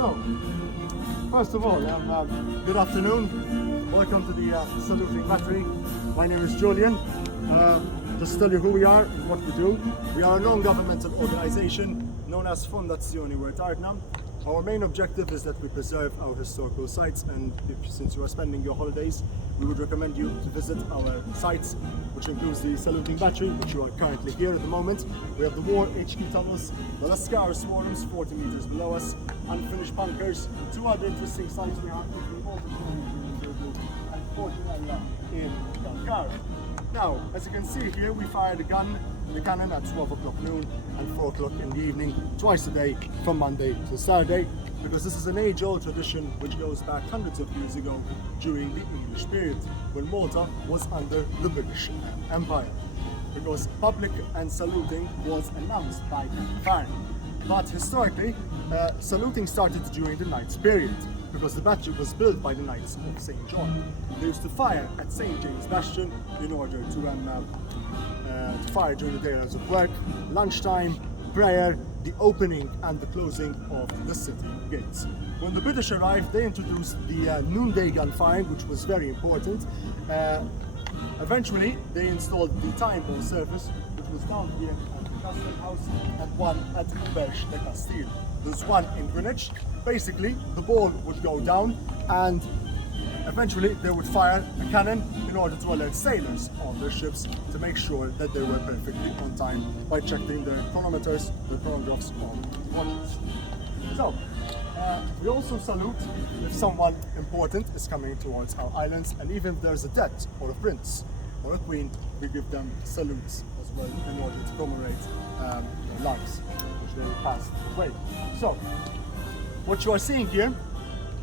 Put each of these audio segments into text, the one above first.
So, first of all, good afternoon. Welcome to the Saluting Battery. My name is Julian. Just to tell you who we are and what we do. We are a non-governmental organization known as Fondazione Artnam. Our main objective is that we preserve our historical sites, and since you are spending your holidays, we would recommend you to visit our sites, which includes the Saluting Battery, which you are currently here at the moment. We have the War HQ tunnels, the Lascar swarms 40 meters below us, unfinished bunkers, two other interesting sites we are and Fortuna in Galkar. Now, as you can see here, we fire the cannon at 12 o'clock noon and 4 o'clock in the evening, twice a day, from Monday to Saturday, because this is an age-old tradition which goes back hundreds of years ago during the English period, when Malta was under the British Empire, because public and saluting was announced by firing. But historically, saluting started during the Knights period, because the battery was built by the Knights of St. John. They used to fire at St. James Bastion in order to fire during the day hours of work, lunchtime, prayer, the opening and the closing of the city gates. When the British arrived, they introduced the noonday gun firing, which was very important. Eventually, they installed the time ball service, which was down here at the Custom House and one at Berche de Castile. There's one in Greenwich. Basically, the ball would go down and eventually they would fire a cannon in order to alert sailors on their ships to make sure that they were perfectly on time by checking their chronometers, the chronographs on the watches. So, we also salute if someone important is coming towards our islands, and even if there's a death or a prince or a queen, we give them salutes as well in order to commemorate their lives, which they passed away. So, what you are seeing here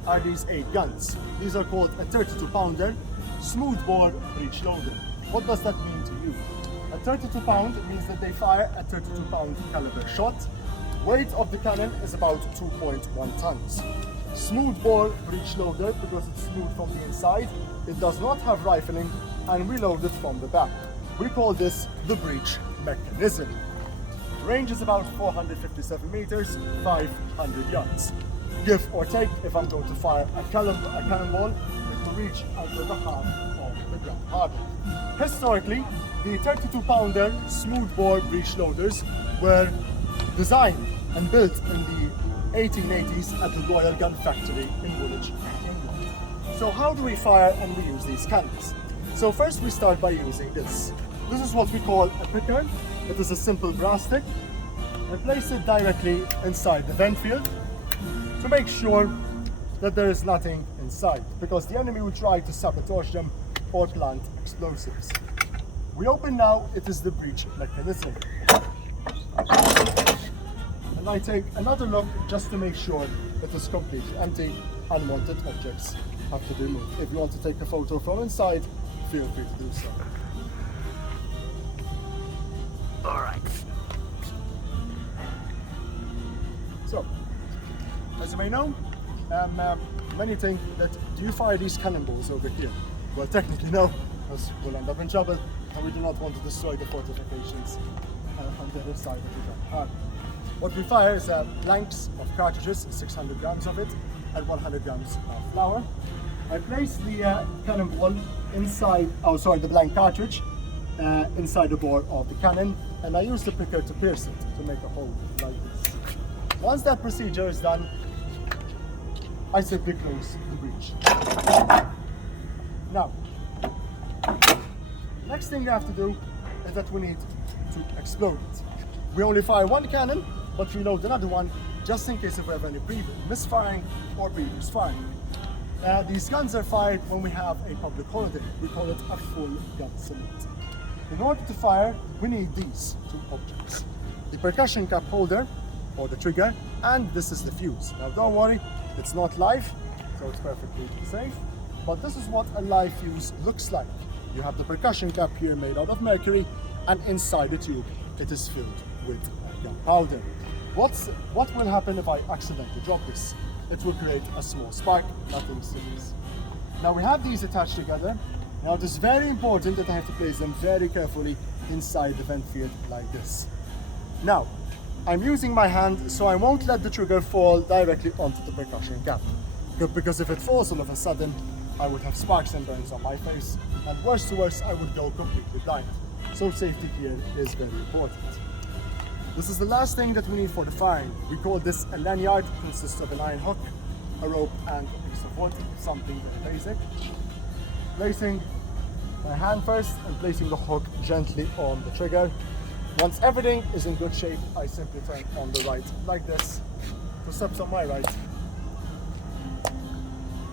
are these 8 guns. These are called a 32-pounder smoothbore breech loader. What does that mean to you? A 32-pound means that they fire a 32-pound caliber shot. Weight of the cannon is about 2.1 tons. Smoothbore breech loader because it's smooth from the inside. It does not have rifling and reloaded from the back. We call this the breech mechanism. Range is about 457 meters, 500 yards. Give or take, if I'm going to fire a cannonball, it will reach until the half of the ground hardened. Historically, the 32-pounder smoothbore breech loaders were designed and built in the 1880s at the Royal Gun Factory in Woolwich, England. So how do we fire and reuse these cannons? So first we start by using this. This is what we call a picker. It is a simple brass stick. I place it directly inside the vent field to make sure that there is nothing inside, because the enemy will try to sabotage them or plant explosives. We open now, it is the breech mechanism. And I take another look just to make sure it is completely empty. Unwanted objects have to be moved. If you want to take a photo from inside, feel free to do so. Alright. So, as you may know, many think that, do you fire these cannonballs over here? Well, technically no, because we'll end up in trouble, and we do not want to destroy the fortifications on the other side of the gun. What we fire is blanks of cartridges, 600 grams of it, and 100 grams of flour. I place the cannonball inside, the blank cartridge, inside the bore of the cannon, and I use the picker to pierce it to make a hole like this. Once that procedure is done, I simply close the breech. Now, next thing you have to do is that we need to explode it. We only fire one cannon, but reload another one just in case if we have any misfiring or previous firing. These guns are fired when we have a public holiday. We call it a full gun salute. In order to fire, we need these 2 objects. The percussion cap holder, or the trigger, and this is the fuse. Now don't worry, it's not live, so it's perfectly safe, but this is what a live fuse looks like. You have the percussion cap here made out of mercury, and inside the tube it is filled with gunpowder. What will happen if I accidentally drop this? It will create a small spark, nothing serious. Now we have these attached together. Now it is very important that I have to place them very carefully inside the vent field like this. Now, I'm using my hand, so I won't let the trigger fall directly onto the percussion cap. Because if it falls all of a sudden, I would have sparks and burns on my face, and worse to worse, I would go completely blind. So safety here is very important. This is the last thing that we need for the firing. We call this a lanyard. It consists of an iron hook, a rope, and a piece of wood, something very basic. Placing my hand first and placing the hook gently on the trigger. Once everything is in good shape, I simply turn on the right like this, two steps on my right.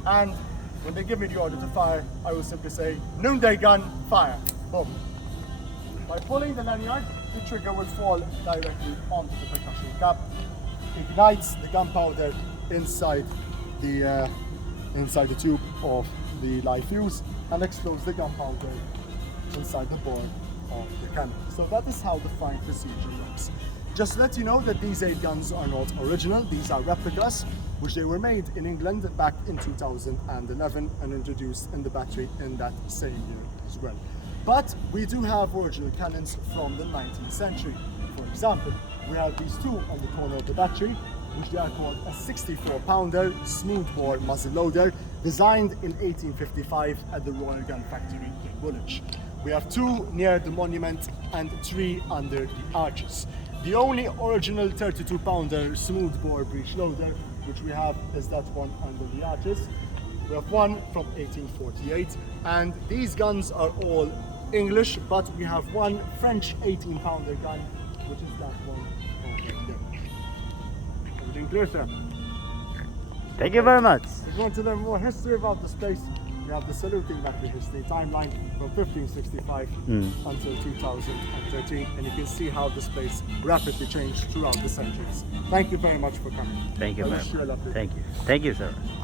And when they give me the order to fire, I will simply say, noonday gun, fire. Boom. By pulling the lanyard, the trigger will fall directly onto the percussion cap, ignites the gunpowder inside the tube of the live fuse, and explodes the gunpowder inside the bore of the cannon. So that is how the firing procedure works. Just to let you know that these 8 guns are not original, these are replicas, which they were made in England back in 2011 and introduced in the battery in that same year as well. But we do have original cannons from the 19th century. For example, we have these 2 on the corner of the battery, which they are called a 64-pounder smoothbore muzzleloader, designed in 1855 at the Royal Gun Factory in Woolwich. We have 2 near the monument and 3 under the arches. The only original 32-pounder smoothbore breech loader which we have is that one under the arches. We have one from 1848, and these guns are all English, but we have one French 18-pounder gun, which is that one over there. Everything clear, sir? Thank you very much. If you want to learn more history about the space, we have the saluting battery history timeline from 1565 until 2013, and you can see how the space rapidly changed throughout the centuries. Thank you very much for coming. Thank you I very wish you a much. lovely day. Thank you. Thank you, sir.